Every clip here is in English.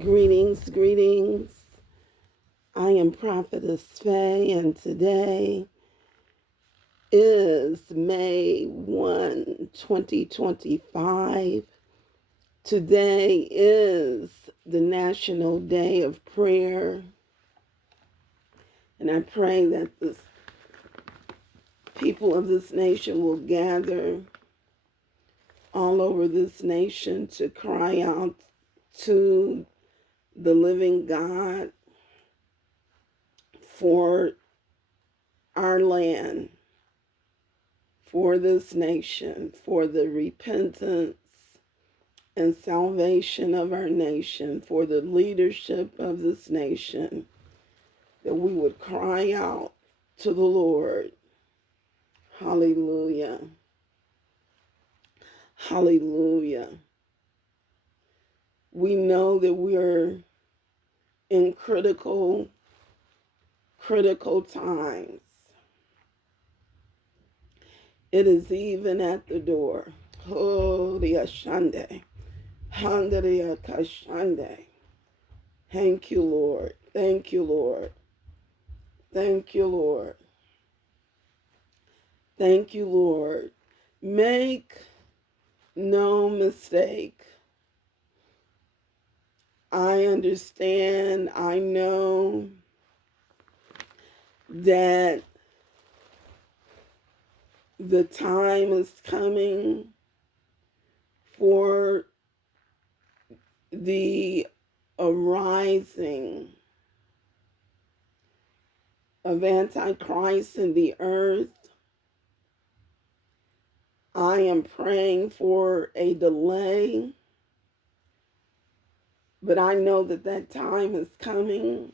Greetings, greetings. I am Prophetess Faye, and today is May 1, 2025. Today is the National Day of Prayer, and I pray that the people of this nation will gather all over this nation to cry out to the living God for our land, for this nation, for the repentance and salvation of our nation, for the leadership of this nation, that we would cry out to the Lord. Hallelujah. Hallelujah. We know that we're in critical times. It is even at the door. Oh, the Ashande. Handaria Kashande. Thank you, Lord. Thank you, Lord. Thank you, Lord. Thank you, Lord. Make no mistake. I understand, I know that the time is coming for the arising of Antichrist in the earth. I am praying for a delay, but I know that that time is coming.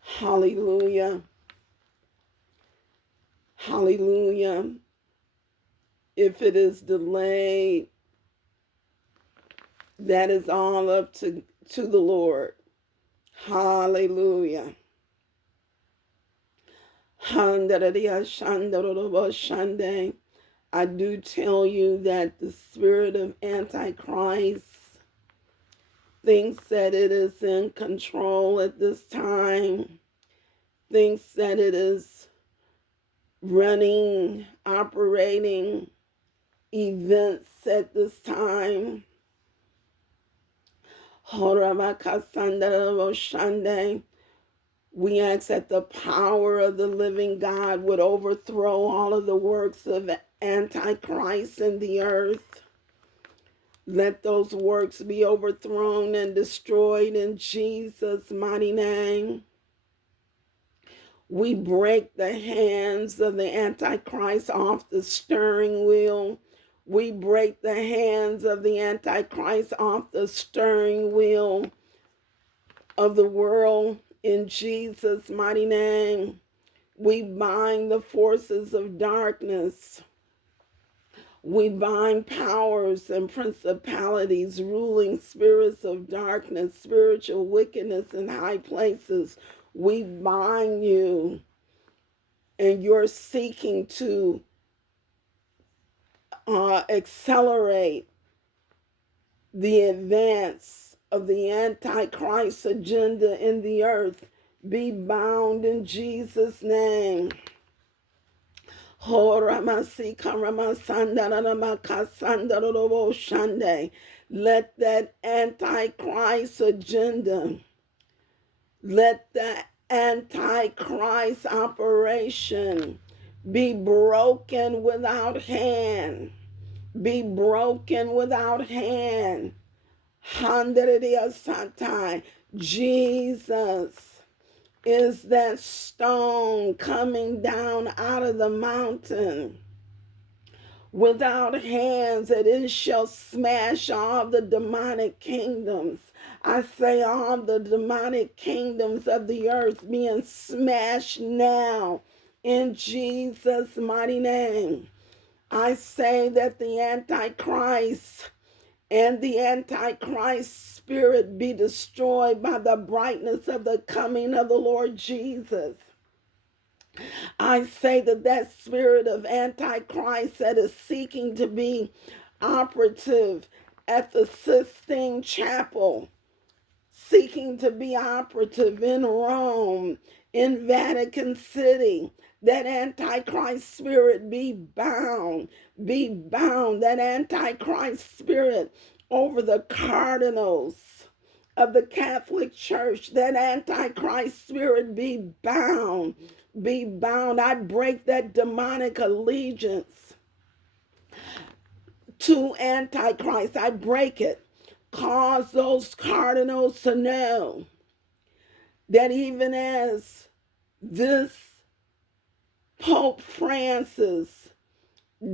Hallelujah. Hallelujah. If it is delayed, that is all up to the Lord. Hallelujah. I do tell you that the spirit of Antichrist thinks that it is in control at this time, thinks that it is running, operating events at this time. We ask that the power of the living God would overthrow all of the works of Antichrist in the earth. Let those works be overthrown and destroyed in Jesus' mighty name. We break the hands of the Antichrist off the steering wheel. We break the hands of the Antichrist off the steering wheel of the world in Jesus' mighty name. We bind the forces of darkness. We bind powers and principalities, ruling spirits of darkness, spiritual wickedness in high places. We bind you, and you're seeking to accelerate the advance of the Antichrist agenda in the earth. Be bound in Jesus' name. Let that Antichrist agenda, let the Antichrist operation be broken without hand. Be broken without hand. Jesus is that stone coming down out of the mountain without hands, that it shall smash all the demonic kingdoms. I say all the demonic kingdoms of the earth being smashed now in Jesus' mighty name. I say that the Antichrist and the Antichrist spirit be destroyed by the brightness of the coming of the Lord Jesus. I say that that spirit of Antichrist that is seeking to be operative at the Sistine Chapel, seeking to be operative in Rome, in Vatican City. That Antichrist spirit be bound, that Antichrist spirit over the cardinals of the Catholic Church, that Antichrist spirit be bound, I break that demonic allegiance to Antichrist. I break it. Cause those cardinals to know that even as this Pope Francis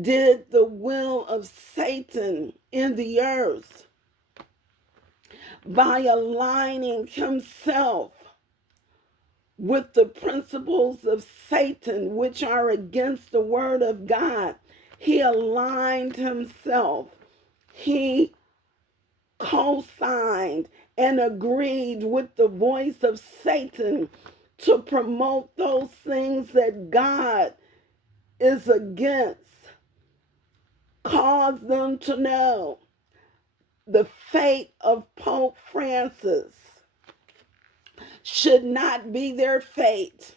did the will of Satan in the earth by aligning himself with the principles of Satan, which are against the word of God, he aligned himself. He co-signed and agreed with the voice of Satan to promote those things that God is against. Cause them to know the fate of Pope Francis should not be their fate.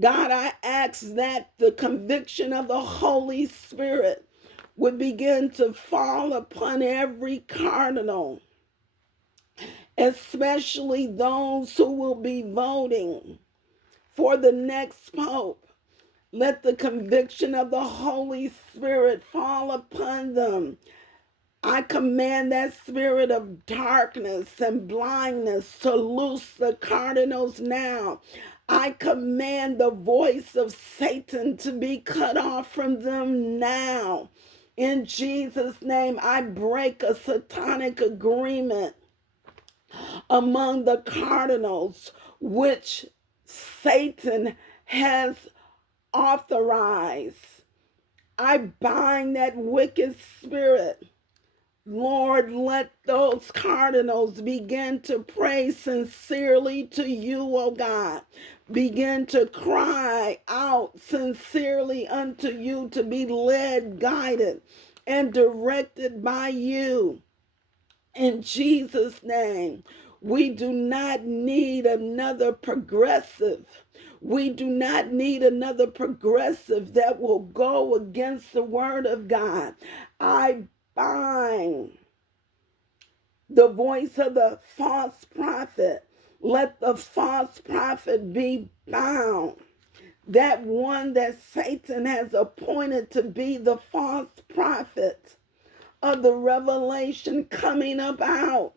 God, I ask that the conviction of the Holy Spirit would begin to fall upon every cardinal, especially those who will be voting for the next Pope. Let the conviction of the Holy Spirit fall upon them. I command that spirit of darkness and blindness to loose the cardinals now. I command the voice of Satan to be cut off from them now. In Jesus' name, I break a satanic agreement among the cardinals, which Satan has authorized. I bind that wicked spirit. Lord, let those cardinals begin to pray sincerely to you, oh God. Begin to cry out sincerely unto you, to be led, guided, and directed by you. In Jesus' name, we do not need another progressive. We do not need another progressive that will go against the word of God. I bind the voice of the false prophet. Let the false prophet be bound. That one that Satan has appointed to be the false prophet of the revelation coming up out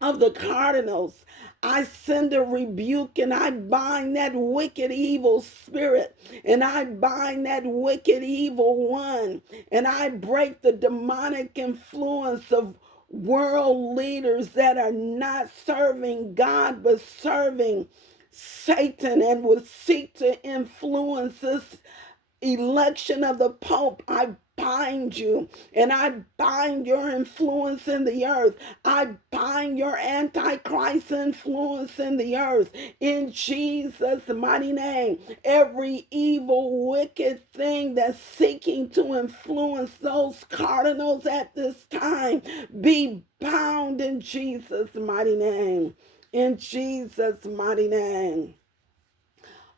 of the cardinals. I send a rebuke and I bind that wicked evil spirit, and I bind that wicked evil one, and I break the demonic influence of world leaders that are not serving God but serving Satan and will seek to influence this election of the Pope. I bind you, and I bind your influence in the earth. I bind your Antichrist influence in the earth. In Jesus' mighty name, every evil, wicked thing that's seeking to influence those cardinals at this time, be bound in Jesus' mighty name. In Jesus' mighty name.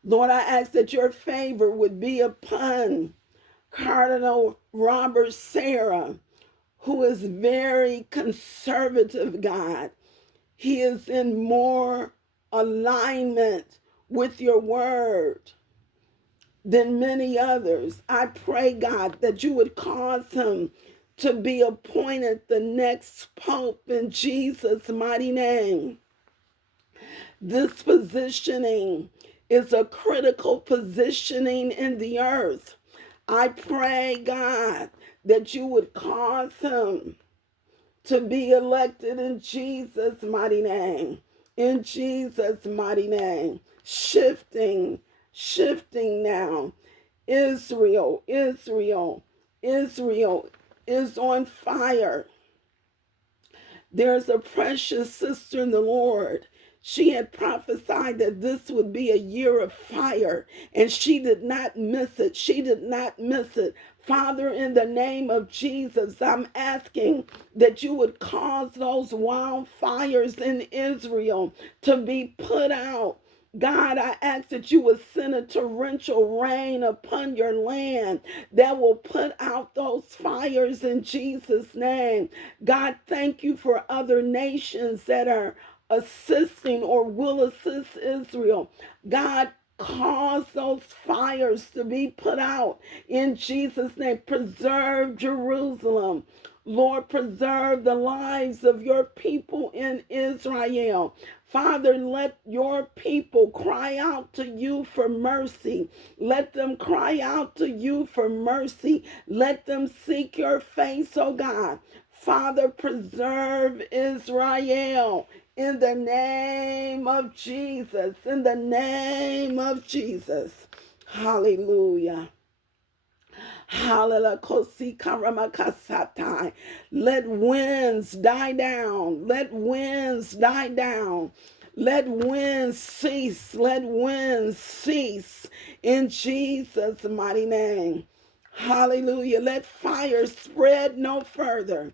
Lord, I ask that your favor would be upon Cardinal Robert Sarah, who is very conservative, God. He is in more alignment with your word than many others. I pray, God, that you would cause him to be appointed the next Pope in Jesus' mighty name. This positioning is a critical positioning in the earth. I pray, God, that you would cause him to be elected in Jesus' mighty name. In Jesus' mighty name. Shifting now. Israel is on fire. There's a precious sister in the Lord. She had prophesied that this would be a year of fire, and she did not miss it. She did not miss it. Father, in the name of Jesus, I'm asking that you would cause those wildfires in Israel to be put out. God, I ask that you would send a torrential rain upon your land that will put out those fires in Jesus' name. God, thank you for other nations that are assisting or will assist Israel. God, cause those fires to be put out in Jesus' name. Preserve Jerusalem. Lord, preserve the lives of your people in Israel. Father, let your people cry out to you for mercy. Let them cry out to you for mercy. Let them seek your face, oh God. Father, preserve Israel in the name of Jesus. In the name of Jesus. Hallelujah. Hallelujah. Let winds die down. Let winds die down. Let winds cease. Let winds cease in Jesus' mighty name. Hallelujah. Let fire spread no further.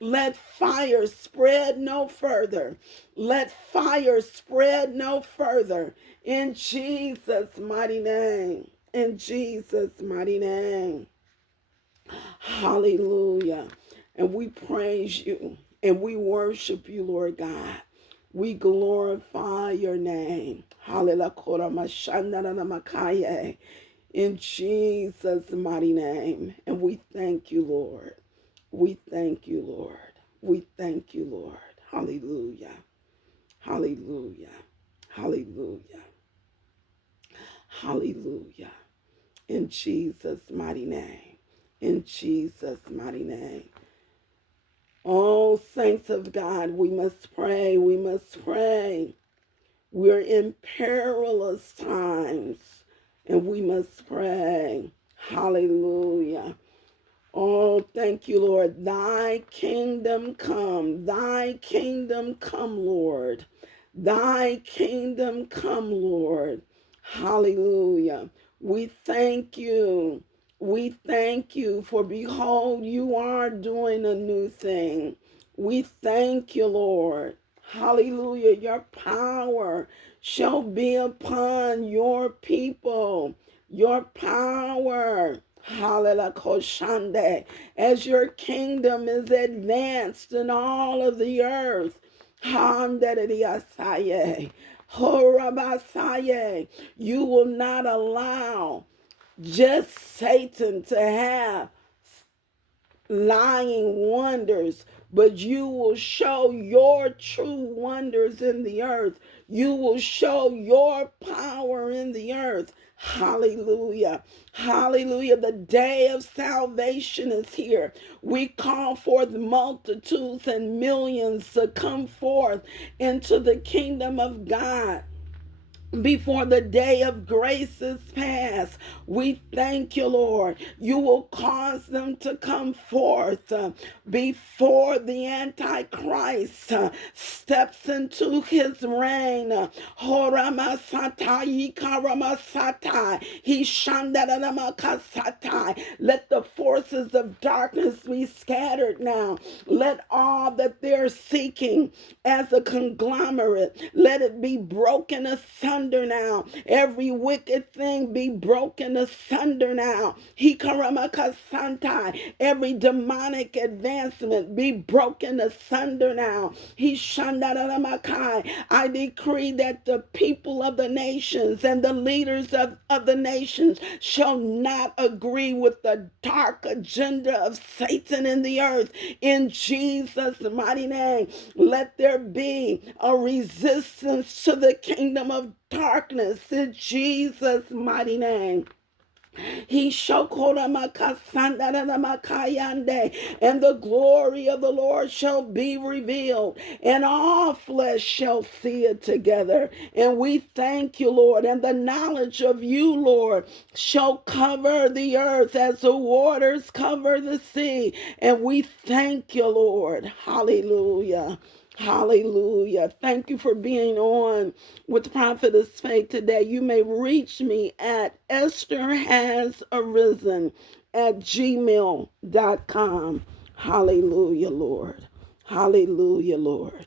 Let fire spread no further. Let fire spread no further in Jesus' mighty name. In Jesus' mighty name. Hallelujah. And we praise you and we worship you, Lord God. We glorify your name. Hallelujah. In Jesus' mighty name. And we thank you, Lord. We thank you, Lord. We thank you, Lord. Hallelujah. Hallelujah. Hallelujah. Hallelujah. In Jesus' mighty name. In Jesus' mighty name. Oh, saints of God, we must pray. We must pray. We're in perilous times and we must pray. Hallelujah. Oh, thank you, Lord. Thy kingdom come. Thy kingdom come, Lord. Thy kingdom come, Lord. Hallelujah. We thank you. We thank you for behold, you are doing a new thing. We thank you, Lord. Hallelujah. Your power shall be upon your people. Your power. Hallelujah. As your kingdom is advanced in all of the earth. You will not allow just Satan to have lying wonders, but you will show your true wonders in the earth. You will show your power in the earth. Hallelujah. Hallelujah. The day of salvation is here. We call forth multitudes and millions to come forth into the kingdom of God. Before the day of grace is past, we thank you, Lord. You will cause them to come forth before the Antichrist steps into his reign. Horamasatai, karamasatai, hishandaramakasatai. Let the forces of darkness be scattered now. Let all that they're seeking as a conglomerate, let it be broken asunder now. Every wicked thing be broken asunder now. Hikaramakasanta. Every demonic advancement be broken asunder now. Hishandaramakai. I decree that the people of the nations and the leaders of the nations shall not agree with the dark agenda of Satan in the earth. In Jesus' mighty name, let there be a resistance to the kingdom of darkness in Jesus' mighty name. He shokoramakasandaramakayande, and the glory of the Lord shall be revealed, and all flesh shall see it together. And we thank you, Lord, and the knowledge of you, Lord, shall cover the earth as the waters cover the sea. And we thank you, Lord. Hallelujah. Hallelujah. Thank you for being on with Prophetess Faye today. You may reach me at Esther Has Arisen. at gmail.com. Hallelujah, Lord. Hallelujah, Lord.